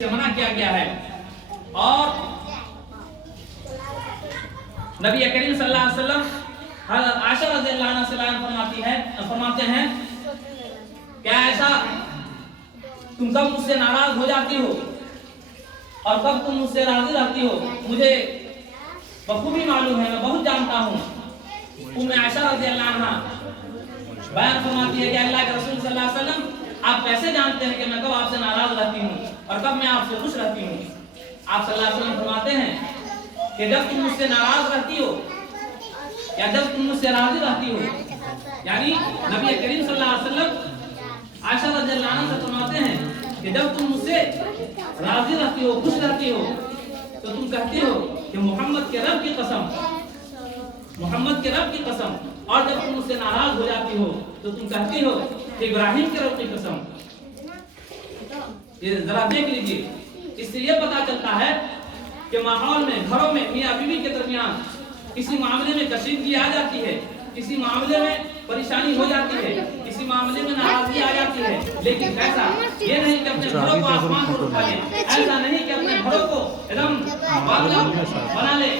منع کیا گیا ہے. اور نبی کریم صلی اللہ علیہ وسلم حضرت عائشہ رضی اللہ عنہا سے بیان فرماتے ہیں کیا ایسا تم کب مجھ سے ناراض ہو جاتی ہو اور کب تم مجھ سے راضی رہتی ہو مجھے بخوبی معلوم ہے, میں بہت جانتا ہوں. عائشہ رضی اللہ عنہا بیان فرماتی ہے کہ اللہ کے رسول صلی اللہ علیہ وسلم آپ کیسے جانتے ہیں کہ میں کب آپ سے ناراض رہتی ہوں اور کب میں آپ سے خوش رہتی ہوں. آپ صلی اللہ علیہ وسلم فرماتے ہیں کہ جب تم مجھ سے ناراض رہتی ہو یا جب تم مجھ سے راضی رہتی ہو, یعنی نبی کریم صلی اللہ علیہ وسلم عائشہ رضی اللہ عنہا سے فرماتے ہیں کہ جب تم مجھ سے راضی رہتی ہو, خوش رہتی ہو, تو تم کہتی ہو کہ محمد کے رب کی قسم, محمد کے رب کی قسم, اور جب تم مجھ سے ناراض ہو جاتی ہو تو تم کہتی ہو کہ ابراہیم کے رب کی قسم. یہ ذرا دیکھ لیجیے, اس سے یہ پتا چلتا ہے کہ ماحول میں, گھروں میں میاں بیوی کے درمیان کسی معاملے میں کشیدگی آ جاتی ہے, کسی معاملے میں پریشانی ہو جاتی ہے, کسی معاملے میں ناراضگی آ جاتی ہے, لیکن ایسا یہ نہیں کہ اپنے گھروں کو آسمان پر اٹھا لیں, ایسا نہیں کہ اپنے گھروں کو ایک دم بنا لے,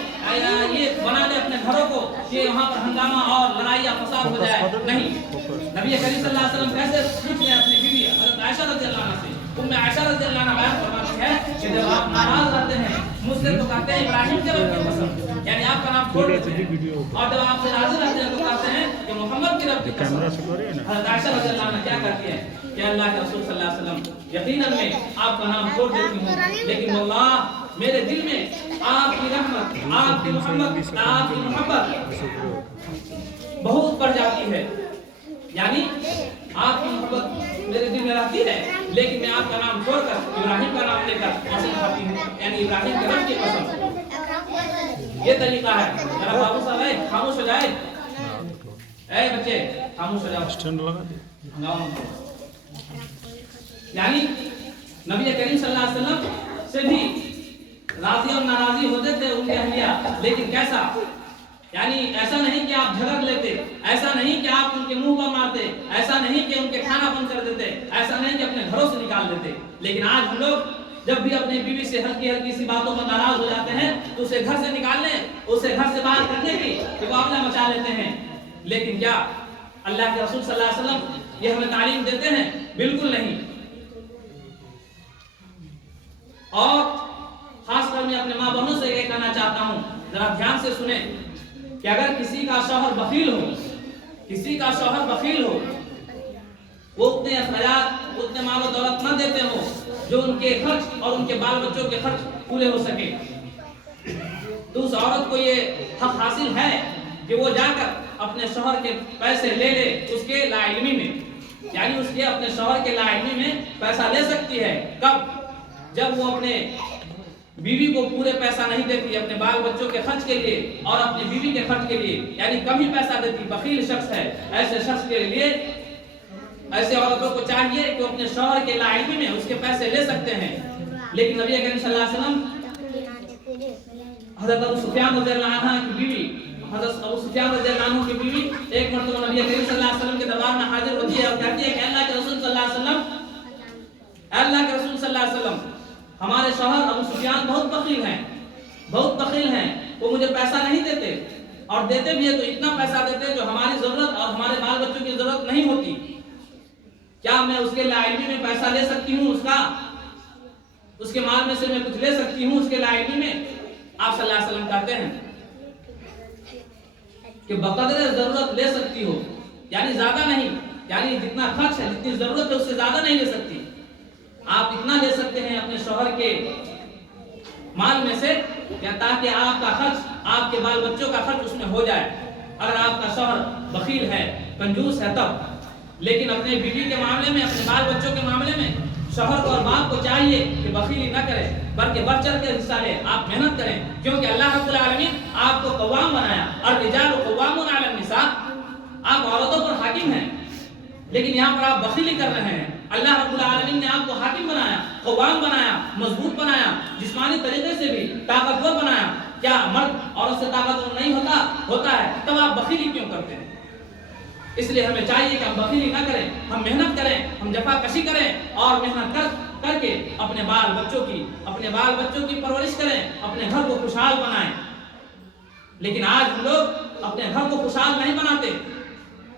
یہ بنا لے اپنے گھروں کو کہ وہاں پر ہنگامہ اور لڑائی یا فساد ہو جائے. نہیں, نبی کریم صلی اللہ علیہ وسلم کیسے پوچھ رہے اپنی بیوی حضرت عائشہ رضی اللہ عنہا سے. عائشہ رضی اللہ عنہا بیان فرماتی ہے کہ جب آپ ناراض رہتے ہیں مجھ سے تو کہتے ہیں ابراہیم کے رب کی قسم, یعنی آپ کا نام چھوڑ دیتے ہیں, اور جب آپ سے راضی رہتے ہیں تو کہتے ہیں کہ محمد کی رب کی قسم. حضرت عائشہ رضی اللہ عنہا کیا کہتی ہے کہ اللہ کے رسول صلی اللہ علیہ وسلم یقیناً میں آپ کا نام چھوڑ دیتی ہوں, لیکن واللہ میرے دل میں آپ کی رحمت, آپ کی محبت بہت بڑھ جاتی ہے. یعنی آپ کی محبت میرے دل میں رہتی ہے, لیکن میں آپ کا نام چھوڑ کر ابراہیم کا نام لے کر قسم کھاتی ہوں, یعنی ابراہیم کے رب کی قسم. یہ طریقہ ہے. ذرا بابو صاحب ہے خاموش ہو جائے, اے بچے خاموش ہو جاؤ. یعنی نبی کریم صلی اللہ علیہ وسلم سے بھی راضی اور ناراضی ہوتے تھے ان کے اہلیہ, لیکن کیسا, یعنی ایسا نہیں کہ آپ جھگڑ لیتے, ایسا نہیں کہ آپ ان کے منہ پر مارتے, ایسا نہیں کہ ان کے کھانا بند کر دیتے, ایسا نہیں کہ اپنے گھروں سے نکال دیتے. لیکن آج ہم لوگ جب بھی اپنی بیوی سے ہلکی ہلکی سی باتوں پر ناراض ہو جاتے ہیں تو اسے گھر سے نکالنے, اسے گھر سے باہر کرنے کی معاملہ مچا لیتے ہیں. لیکن کیا اللہ کے رسول صلی اللہ علیہ وسلم یہ ہمیں تعلیم دیتے ہیں؟ بالکل نہیں. اور خاص کر میں اپنے ماں بہنوں سے یہ کہنا چاہتا ہوں, ذرا دھیان سے سنیں کہ اگر کسی کا شوہر بخیل ہو, کسی کا شوہر بخیل ہو, وہ اتنے اخراجات, اتنے مال و دولت نہ دیتے ہو جو ان کے خرچ اور ان کے بال بچوں کے خرچ پورے ہو سکے, تو اس عورت کو یہ حق حاصل ہے کہ وہ جا کر اپنے شوہر کے پیسے لے لے اس کے لا علمی میں, یعنی اس کے اپنے شوہر کے لا علمی میں پیسہ لے سکتی ہے. کب؟ جب وہ اپنے بیوی کو پورے پیسہ نہیں دیتی اپنے بال بچوں کے خرچ کے لیے اور اپنی بیوی کے خرچ کے لیے, یعنی کم ہی پیسہ دیتی, بخیل شخص ہے. ایسے شخص کے لیے, ایسے عورتوں کو چاہیے کہ وہ اپنے شوہر کے لا علمی میں اس کے پیسے لے سکتے ہیں. لیکن نبی کریم صلی اللہ علیہ وسلم حضرت ابو سفیان رضی اللہ عنہ کی بیوی, حضرت ابو سفیان رضی اللہ عنہ کی بیوی ایک مرتبہ نبی کریم صلی اللہ علیہ وسلم کے دربار میں حاضر ہوتی ہے اور کہتی ہے کہ اللہ کے رسول صلی اللہ علیہ وسلم, اللہ کے رسول صلی اللہ علیہ وسلم, ہمارے شوہر ابو سفیان بہت بخیل ہیں, بہت بخیل ہیں, وہ مجھے پیسہ نہیں دیتے, اور دیتے بھی ہے تو اتنا پیسہ دیتے جو ہماری ضرورت اور ہمارے بال بچوں کی ضرورت نہیں ہوتی. کیا میں اس کے لا علمی میں پیسہ لے سکتی ہوں, اس کا, اس کے مال میں سے میں کچھ لے سکتی ہوں اس کے لا علمی میں؟ آپ صلی اللہ علیہ وسلم کہتے ہیں کہ بقدر ضرورت لے سکتی ہو, یعنی زیادہ نہیں, یعنی جتنا خرچ ہے, جتنی ضرورت ہے اس سے زیادہ نہیں لے سکتی. آپ اتنا لے سکتے ہیں اپنے شوہر کے مال میں سے یا تاکہ آپ کا خرچ, آپ کے بال بچوں کا خرچ اس میں ہو جائے. اگر آپ کا شوہر بخیل ہے, کنجوس ہے تب. لیکن اپنے بیوی کے معاملے میں, اپنے بال بچوں کے معاملے میں شوہر کو اور باپ کو چاہیے کہ بخیلی نہ کرے, بلکہ بڑھ چڑھ کے حصہ لے, آپ محنت کریں, کیونکہ اللہ رب العالمین آپ کو قوام بنایا, اور رجال قوامون علی النساء, آپ عورتوں پر حاکم ہیں. لیکن یہاں پر آپ بخیلی کر رہے ہیں. اللہ رب العالمین نے آپ کو حاکم بنایا, قوام بنایا, مضبوط بنایا, جسمانی طریقے سے بھی طاقتور بنایا. کیا مرد عورت سے طاقتور نہیں ہوتا ہے؟ تب آپ بخیلی کیوں کرتے ہیں؟ اس لیے ہمیں چاہیے کہ ہم بخیلی نہ کریں, ہم محنت کریں, ہم جفا کشی کریں, اور محنت کر کر کے اپنے بال بچوں کی پرورش کریں، اپنے گھر کو خوشحال بنائیں۔ لیکن آج ہم لوگ اپنے گھر کو خوشحال نہیں بناتے،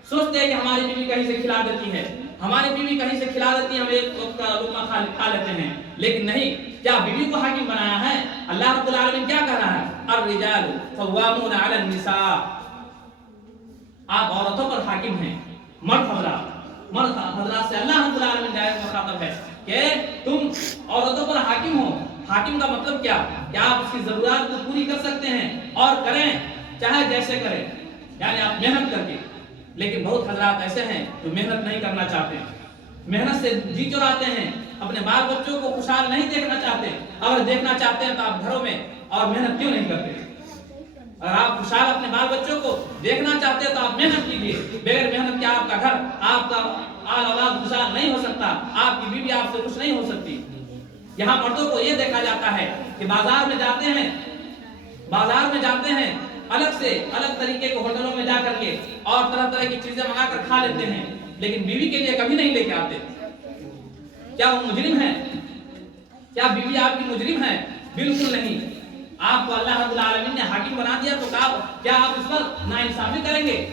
سوچتے ہیں کہ ہماری بیوی کہیں سے کھلا دیتی ہے، ہم ایک وقت کا لقمہ کھا لیتے ہیں، لیکن نہیں، کیا بیوی کو حاکم بنایا ہے؟ اللہ رب العالمین کیا کہہ رہا ہے؟ الرجال قوامون علی النساء، آپ عورتوں پر حاکم ہیں۔ مرد حضرات سے اللہ رب العالمین ڈائریکٹ مخاطب ہے کہ تم عورتوں پر حاکم ہو۔ حاکم کا مطلب کیا؟ کہ آپ اس کی ضرورات کو پوری کر سکتے ہیں اور کریں چاہے جیسے کریں، یعنی آپ محنت کر کے۔ لیکن بہت حضرات ایسے ہیں جو محنت نہیں کرنا چاہتے، محنت سے جی چراتے ہیں، اپنے بال بچوں کو خوشحال نہیں دیکھنا چاہتے۔ اگر دیکھنا چاہتے ہیں تو آپ گھروں میں اور محنت کیوں نہیں کرتے؟ اگر آپ خوشحال اپنے بال بچوں کو دیکھنا چاہتے ہیں تو آپ محنت کیجیے۔ بغیر محنت کے آپ کا گھر، آپ کا آل اولاد خوشحال نہیں ہو سکتا، آپ کی بیوی آپ سے خوش نہیں ہو سکتی۔ یہاں مردوں کو یہ دیکھا جاتا ہے کہ بازار میں جاتے ہیں الگ طریقے کے ہوٹلوں میں جا کر کے اور طرح طرح کی چیزیں منگا کر کھا لیتے ہیں، لیکن بیوی کے لیے کبھی نہیں لے کے آتے۔ کیا وہ مجرم ہے؟ کیا بیوی آپ کی مجرم ہے؟ بالکل نہیں۔ آپ کو اللہ رب العالمین نے حاکم بنا دیا تو کیا آپ اس پر ناانصافی کریں گے؟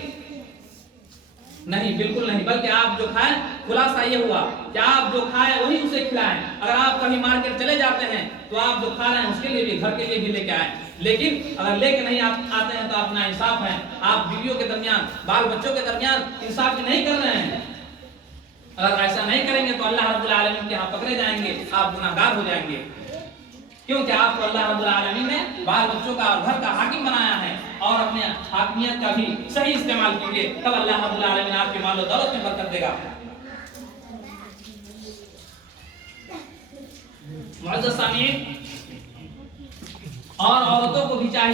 نہیں، بالکل نہیں، بلکہ آپ جو کھائیں، خلاصہ یہ ہوا کہ آپ جو کھائیں وہی اسے کھلائیں۔ اگر آپ کہیں مارکیٹ چلے جاتے ہیں تو آپ جو کھا رہے ہیں اس کے لیے بھی، گھر کے لیے بھی لے کے آئیں، لیکن اگر لے کے نہیں آتے ہیں تو آپ ناانصاف ہیں۔ آپ بیویوں کے درمیان، بال بچوں کے درمیان انصاف نہیں کر رہے ہیں۔ اگر ایسا نہیں کریں گے تو اللہ رب العالمین کے ہاں پکڑے جائیں گے، آپ گناہگار ہو جائیں گے، کیونکہ آپ کو اللہ رب العالمین نے بال بچوں کا اور گھر کا حاکم بنایا ہے۔ اور اپنے حاکمیت کا بھی صحیح استعمال کیجیے، تب اللہ رب العالمین آپ کے مال و دولت میں برکت دے گا۔ معزز سامعین، اور عورتوں کو بھی چاہیے